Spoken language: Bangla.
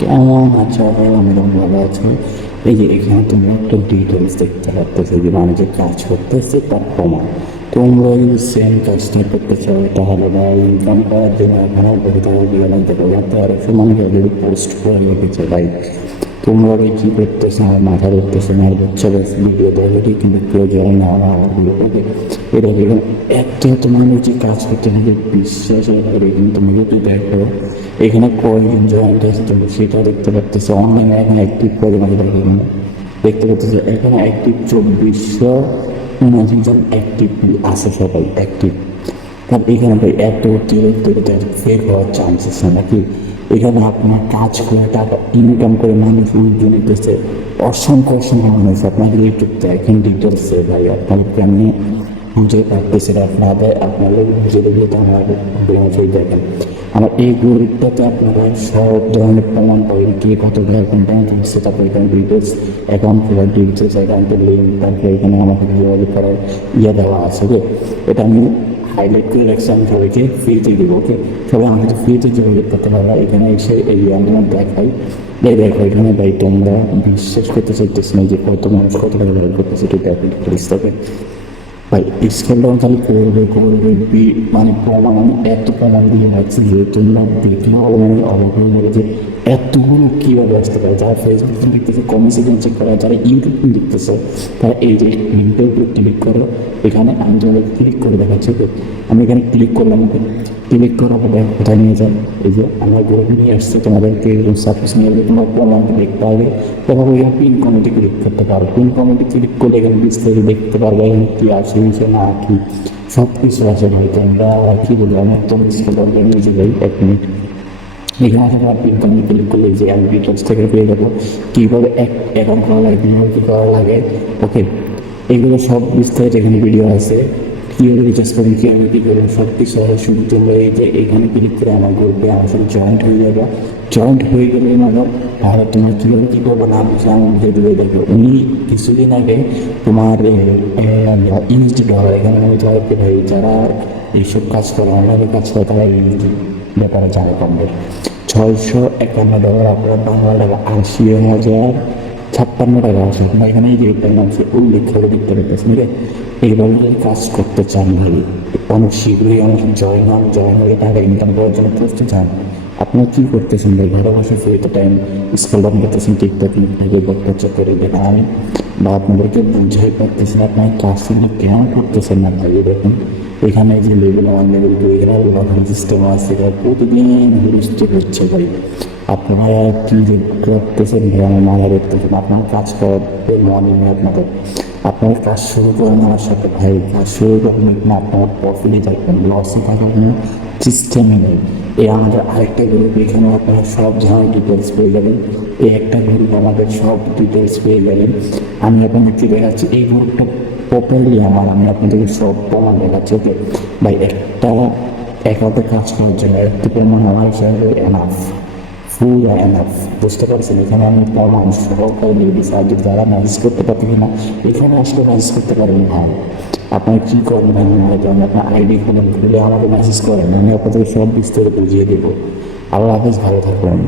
কেমন আছো? আমি তো ভালো আছি। এই যে এখানে তোমরা একটা ডিটেলস দেখতে পাচ্ছ যে মানে যে কাজ করতেছে তার প্রমাণ। তোমরা যদি সেম কাজটা করতে চাও তাহলে বা ইনকাম করার জন্য এখনও বহুত ভিডিও লাগতে পারবে। আর একশো মানুষ অলরেডি পোস্ট করে রেখেছে ভাই। তোমরা ওই কী করতেছে আমার মাথা ধরতেছে না, বাচ্চা বাচ্চা ভিডিও দেখে কিন্তু কেউ যায় না আমার ভিডিওটাকে। এটা দেখুন একটা তোমার যে কাজ করতে নাকি বিশ্বাস করে, কিন্তু তুমি যদি দেখো এখানে কয়জন জয়েন্ট আছে তুমি সেটা দেখতে পারতেছে। অনলাইনে এখন অ্যাক্টিভ পরিমাণে দেখে এখানে দেখতে পাচ্তেছে এখানে অ্যাক্টিভ 2479 অ্যাক্টিভ আছে, সবাই অ্যাক্টিভ। কারণ এখানে ভাই এত অতিরিক্ত ফেক হওয়ার চান্সেস নাকি। এখানে আপনার কাজ করে টাকা ইনকাম করে মানুষ নিতেছে, অসংখ্য অসংখ্য মানুষ আপনাকে ইউটিউব দেখেন ডিটেলসে ভাই। আপনার কেমনি বুঝে পারতেছে আপনাদের আপনাদের বুঝে দেখলে তো আমার সেই দেখেন আমার এই গ্রুপটাতে আপনারা সব ধরনের প্রমাণ পাবেন, কে কত কন্টেন্ট হচ্ছে, তারপরে এখানে ডিটেলস অ্যাকাউন্ট খোলার ডিটেলস, অ্যাকাউন্টের লিঙ্ক, তারপরে এখানে আমাকে যোগাযোগ করার দেওয়া আছে। ওকে, এটা আমি হাইলাইট করে রাখছি, আমি সবাইকে ফ্রিতে দেবো। ওকে, সবাই আমাকে ফ্রিতে যোগাযোগ করতে পারবে। এখানে এসে এই আমরা দেখাই দেখো এখানে ভাই তোমরা বিশ্বাস করতে চাইতেছি না যে কত মানুষ কত টাকা ব্যবহার করতেছে, এটা দেখো ডিটেলস থাকে ভাই। স্কেল ডাউন খালি করবে মানে প্রমাণ আমি এত প্রমাণ দিয়ে রাখছি যে তোমরা দেখলে মানে অবাক হয়ে যাবে যে এতগুলো কীভাবে আসতে পারে। যারা ফেসবুক দেখতেছে কমেন্ট সেকশন চেক করা, যারা ইউটিউব দেখতেছে তারা এই যে লিঙ্কের উপরে ক্লিক করো। এখানে আমি তোমাদের ক্লিক করে দেখাচ্ছি। আমি এখানে ক্লিক করলাম, ওকে ক্লিক করার পরে কোথায় নিয়ে যান, এই যে আমার গ্রুপ নিয়ে আসছে। তোমাদেরকে সাপোজ নিয়ে গেলে তোমার প্রমাণ দেখতে হবে। তখন ওইখানে পিন কমেন্টে ক্লিক করতে পারো। পিন কমেন্টে ক্লিক করলে এখানে বিস্তারিত দেখতে পারবো এখানে কী আসে না কি সব কিছু আছে ভাই। তোমরা কী বলবো আমি একদম নিজে যাই 1 মিনিট। এখানে থেকে আমার পিন কমেন্ট ক্লিক করলে যে আমি ডিটেলস থেকে পেয়ে যাবো কীভাবে অ্যাকাউন্ট করা লাগে, কীভাবে কী করা লাগে। ওকে, এগুলো সব বিস্তারিত এখানে ভিডিও আছে। কীভাবে রিচার্জ করবেন, কীভাবে কী করবেন সব কিছু আছে। শুধু তোমরা এই যে এখানে ক্লিক করে আমার গ্রুপে আমার সাথে জয়েন্ট হয়ে যাবে। জয়েন্ট হয়ে গেলে মানে তাহলে তোমার কীভাবে কী করবো না বুঝলে আমার ভিডিও দেখবে। উনি কিছুদিন আগে তোমার $US এখানে আমি যাদেরকে ভাই যারা এইসব কাজ করে অনলাইনে কাজ করে তারা এই ব্যাপারে জানে কমবে। $651 আপনার বাংলা টাকা 80,056 আসে। আপনার এখানে এই যে এটার নাম সে উল্লেখ করে দিতে পারতেছেন। এইভাবে যদি কাজ করতে চান ভাই অনেক শীঘ্রই আমার জয়েন হয়ে টাকা ইনকাম করার জন্য করতে চান, আপনারা কী করতেছেন ভাই? ঘরে বসে ফ্রিতে টাইম স্কুল ডাউন করতেছেন, টিকটক লিঙ্কে বক্তব্য করে দেখেন আমি বা আপনাদেরকে বুঝাই পারতেছেন আপনার কাজটা কেন করতেছেন না ভাই। দেখুন এখানে যে লেভেল 1 লেভেল 2 এখানে সিস্টেম আছে, প্রতিদিন বুঝতে হচ্ছে ভাই। আপনারা কী করতেছেন ভাই? আমার মাথা করতেছেন আপনার কাজ করতে মনে নেই আপনাদের। আপনার কাজ শুরু করেন আমার সাথে ভাই, কাজ শুরু করেন না আপনার প্রফিটে থাকবেন, লসে থাকার কোনো সিস্টেমই নেই। এই আমাদের আরেকটা গ্রুপ, এখানে আপনারা সব ধরনের ডিটেলস পেয়ে যাবেন। এই একটা গ্রুপ আমাদের সব ডিটেলস পেয়ে যাবেন। আমি আপনাদেরকে দেখাচ্ছি এই গ্রুপটা প্রপারলি আমি আপনাদেরকে সব প্রমাণ দেখাচ্ছি। ওকে ভাই, একটা অ্যাকাউন্টে কাজ করার জন্য একটু প্রমাণ আমার হিসাবে এনাফ, ফুল এনাফ। বুঝতে পারছেন? এখানে আমি প্রমাণ সহকারে দিয়ে দিচ্ছি। আর যদি যারা ম্যানেজ করতে পারতেছি না এখানে আসলে ম্যানেজ করতে পারেন ভাই। আপনার কী করবেন আমি আপনার আইডি খুলে আমাকে মেসেজ করেন, আমি আপনাদের সব বিস্তারিত বুঝিয়ে দেবো। আল্লাহ হাফেজ, ভালো থাকবেন।